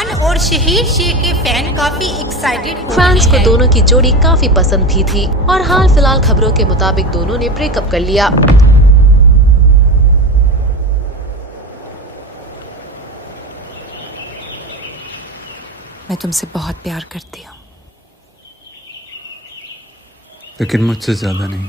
खान और शहीर शेख के फैन काफी एक्साइटेड हो रहे फैंस को हैं। दोनों की जोड़ी काफी पसंद भी थी और हाल फिलहाल खबरों के मुताबिक दोनों ने ब्रेकअप कर लिया। मैं तुमसे बहुत प्यार करती हूँ, लेकिन मुझसे ज्यादा नहीं।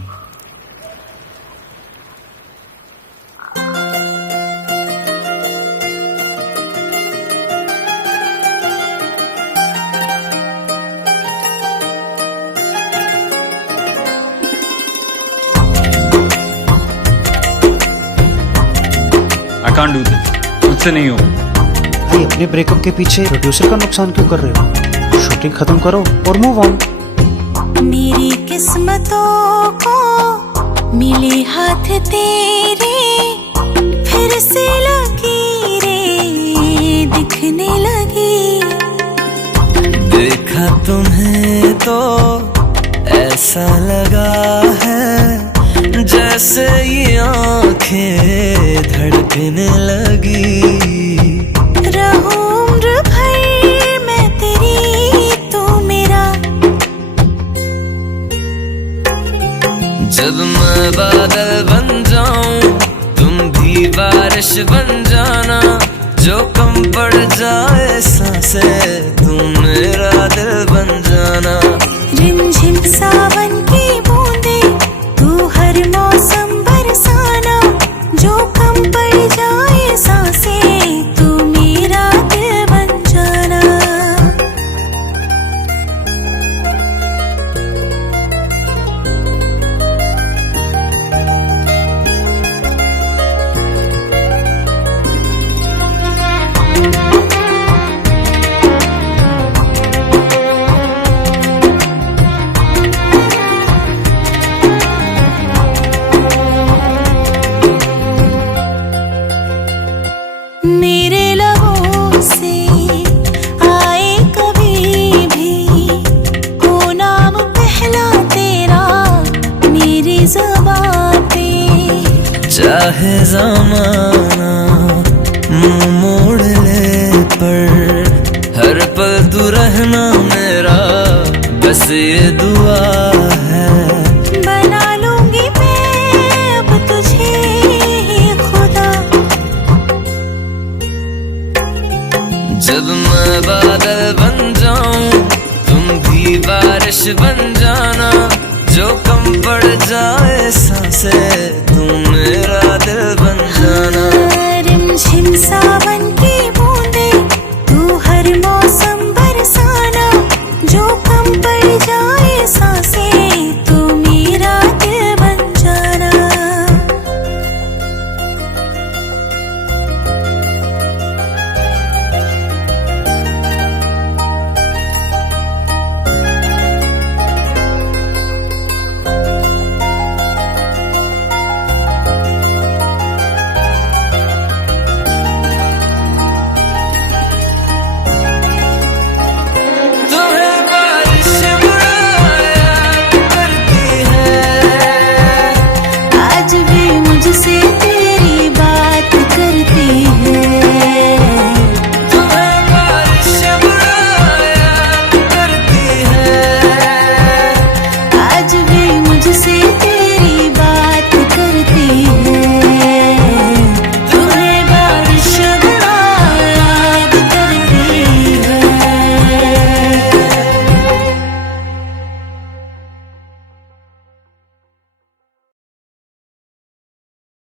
I can't do this. मुझसे नहीं होगा। भाई अपने ब्रेकअप के पीछे प्रोड्यूसर का नुकसान क्यों कर रहे हो? शूटिंग खत्म करो और मूव ऑन। मेरी किस्मतों को मिले हाथ तेरे, फिर से लकीरें दिखने लगी। देखा तुम्हें तो ऐसा लगा है जैसे ये आंखें धड़कने लगी। रहूं उम्र भर मैं तेरी, तू मेरा। जब मैं बादल बन जाऊं तुम भी बारिश बन जाना, जो कम पड़ जाए सांसें तुम मेरा दिल बन जाना। रिमझिम सावन की बूंदे तू हर मौसम बरसाना, जो कम पड़ जाए सांसें तू मेरा दिल बन जाना। मेरे लबों से आए कभी भी हो नाम पहला तेरा मेरी ज़बान पे। चाहे ज़माना मुंह मोड़ ले पर हर पल तू रहना मेरा, बस ये दुआ है। बना लूंगी मैं अब तुझे ही खुदा। जब मैं बादल बन जाऊं तुम भी बारिश बन जाना, जो कम पड़ जाए सांसें तुम मेरा दिल बन जाना। रिमझिम सा